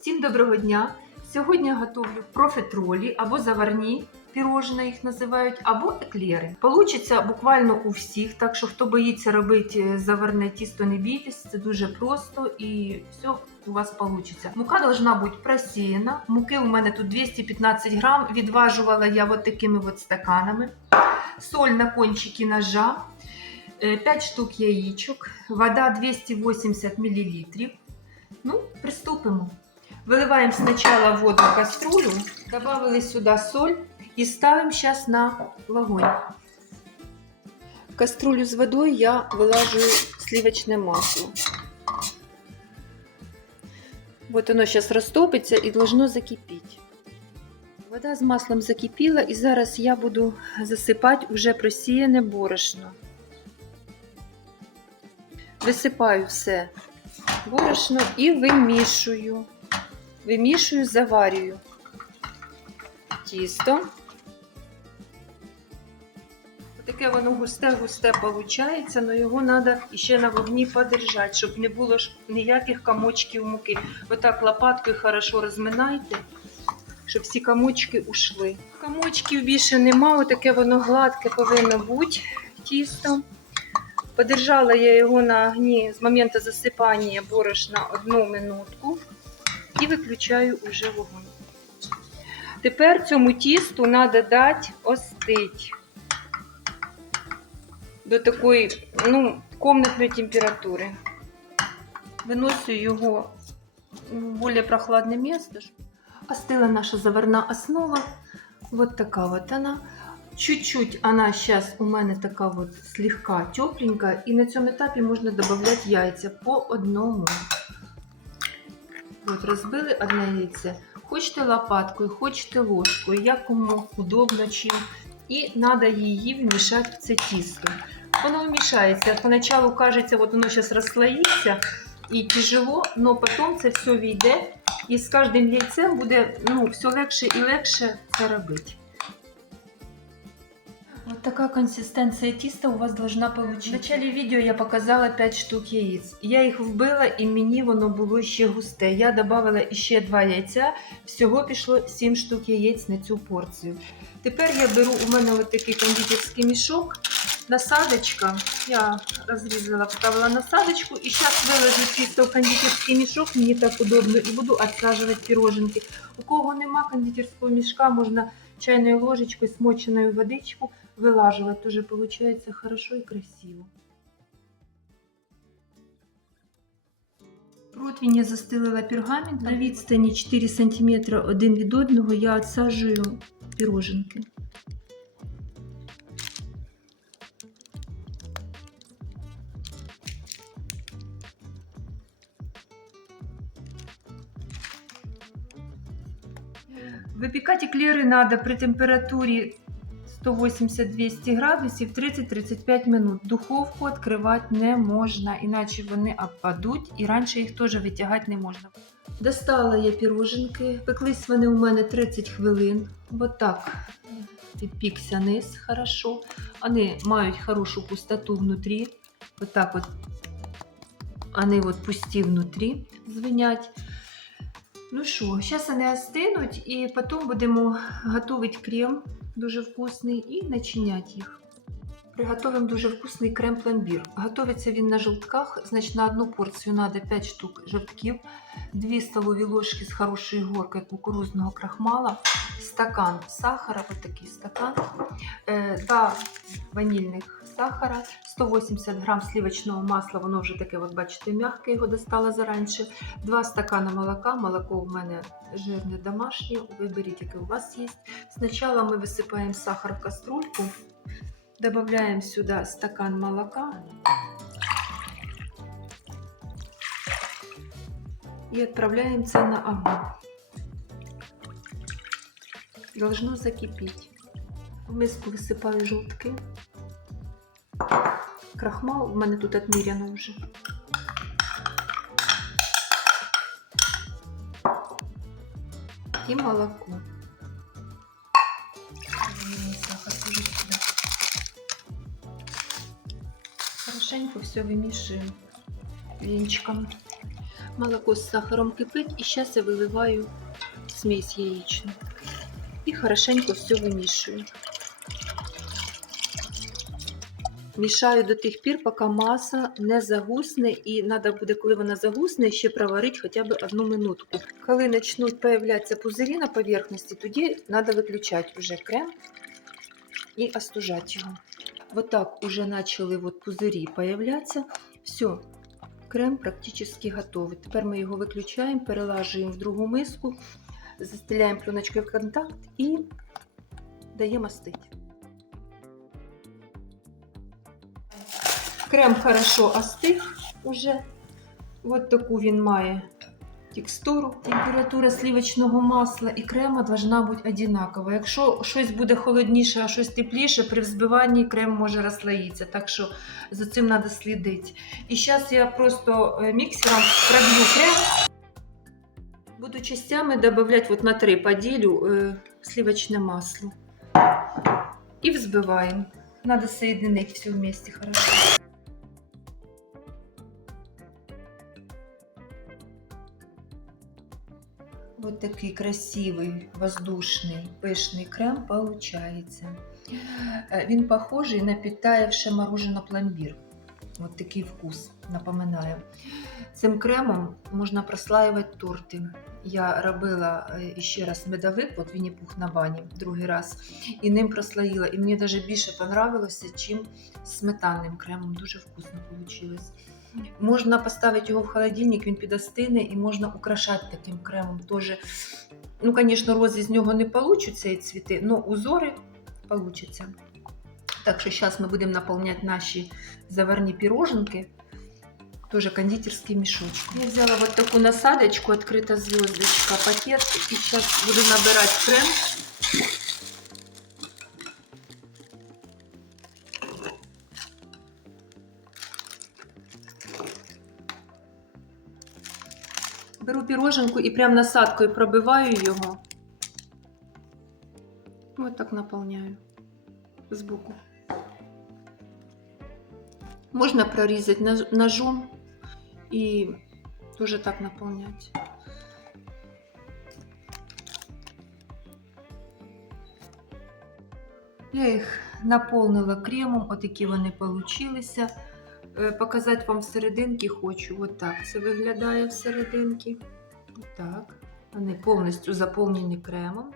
Всім доброго дня! Сьогодні я готовлю профітролі або заварні пірожні їх називають, або еклери. Получиться буквально у всіх, так що хто боїться робити заварне тісто, не бійтесь, це дуже просто і все у вас вийде. Мука должна бути просіяна. Муки у мене тут 215 грам. Відважувала я от такими от стаканами. Соль на кончики ножа, 5 штук яєчок, вода 280 мл. Ну, приступимо. Выливаем сначала воду в кастрюлю, добавили сюда соль и ставим сейчас на огонь. В кастрюлю с водой я вылаживаю сливочное масло. Вот оно сейчас растопится и должно закипеть. Вода з маслом закипіла і зараз я буду засипати вже просіяне борошно. Висипаю все борошно і вимішую. Вимішую, заварюю тісто. Таке воно густе-густе виходить, але його треба ще на вогні подержати, щоб не було ніяких комочків муки. Отак лопаткою хорошо розминайте, щоб всі комочки ушли. Комочків більше нема, отаке воно гладке повинно бути тісто. Подержала я його на огні з моменту засипання борошна одну минутку і виключаю уже вогонь. Тепер цьому тісту треба дати остить до такої ну, комнатної температури. Виносю його в більш прохладне місце. Остила наша заварна основа. Вот така вот она. Чуть-чуть она сейчас у мене така вот слегка тепленькая. І на цьому етапі можна додати яйця по одному. От, розбили одне яйце. Хочете лопаткою, хочете ложкою, як кому удобно чим. І треба її вмішати в це тісто. Воно вмішається. Поначалу кажеться, от воно зараз розслоїться і тяжело, але потім це все війде. І з кожним яйцем буде ну, все легше і легше це робити. Вот такая консистенция теста у вас должна получиться. В начале видео я показала 5 штук яиц. Я їх вбила і мені воно було ще густе. Я додала ще 2 яйця. Всього пішло 7 штук яєць на цю порцію. Тепер я беру у мене ось такий кондитерський мішок. Насадочка. Я розрізала, вставила насадочку і зараз виложу тісто в кондитерський мішок, мені так удобно, і буду відсаджувати піроженки. У кого нема кондитерського мішка, можна чайною ложечкою, смоченою водичку вылаживать. Тоже получается хорошо и красиво. Противень я застелила пергамент. На відстані 4 см один від одного я відсаджую піроженки. Випікати еклери треба при температурі 180-200 градусів 30-35 минут. Духовку відкривати не можна, іначе вони опадуть і раніше їх теж витягати не можна. Достала я піроженки, пеклись вони у мене 30 хвилин. Ось так підпікся низ хорошо. Вони мають хорошу пустоту внутрі. Ось так от вони от пусті внутрі звенять. Ну що, зараз вони остинуть і потім будемо готувати крем дуже вкусний і начинять їх. Приготовимо дуже вкусний крем-пломбір. Готовиться він на жовтках, значить на одну порцію треба 5 штук жовтків, 2 столові ложки з хорошою горкою кукурузного крахмала, стакан сахара, ось такий стакан, 2 ванільних сахара, 180 грам сливочного масла, воно вже таке, от бачите, м'яке, його достала заранше, 2 стакана молока, молоко у мене жирне домашнє, виберіть, яке у вас є. Спочатку ми висипаємо сахар в каструльку, Добавляем сюда стакан молока и отправляем це на огонь. Должно закипеть. В миску висипаю жовтки. Крахмал в мене тут отміряно вже. І молоко. Сахар тоже Хорошенько все вимішуємо вінчиком. Молоко з сахаром кипить, і зараз я виливаю смесь яєчну. І хорошенько все вимішую. Мішаю до тих пір, поки маса не загусне, і треба буде, коли вона загусне, ще проварити хоча б одну минутку. Коли почнуть появлятися пузирі на поверхності, тоді треба виключати вже крем і остужати його. Вот так уже почали вот пузирі появляться. Все, крем практично готовий. Тепер ми його виключаємо, перелажуємо в другу миску, застеляємо пленочкою в контакт і даємо остити. Крем хорошо остив уже. Вот таку він має текстуру. Температура сливочного масла і крема должна бути одинакова. Якщо щось буде холодніше, а щось тепліше, при взбиванні крем може розслоїтися. Так що за цим треба слідити. І зараз я просто е, міксером проб'ю крем. Буду частями додавати вот на три поділю е, сливочне масло. І взбиваємо. Надо соединить все вместе хорошо. Вот такий красивий, воздушний, пишний крем получається. Він похожий на підтаявше мороженое пломбір. От такий вкус, напоминаю. Цим кремом можна прослаювати торти. Я робила е, ще раз медовик, от Вінні-Пух на бані, другий раз, і ним прослоїла. І мені навіть більше понравилося, чим сметанним кремом. Дуже вкусно вийшло. Можна поставити його в холодильник, він підостине і можна украшати таким кремом. Тоже, ну, звісно, рози з нього не получаться і цвіти, але узори получаться. Так що зараз ми будемо наповняти наші заварні піроженки. Тоже кондитерский мешочек. Я взяла вот такую насадочку, открыта звездочка, пакет. И сейчас буду набирать крем. Беру піроженку і прям насадкою пробиваю його. Вот так наполняю сбоку. Можно прорезать нож- ножом и тоже так наполнять. Я їх наповнила кремом, отакі вони получилися. Е, Показати вам серединки хочу. Отак це виглядає всерединки. Так. Вони повністю заповнені кремом.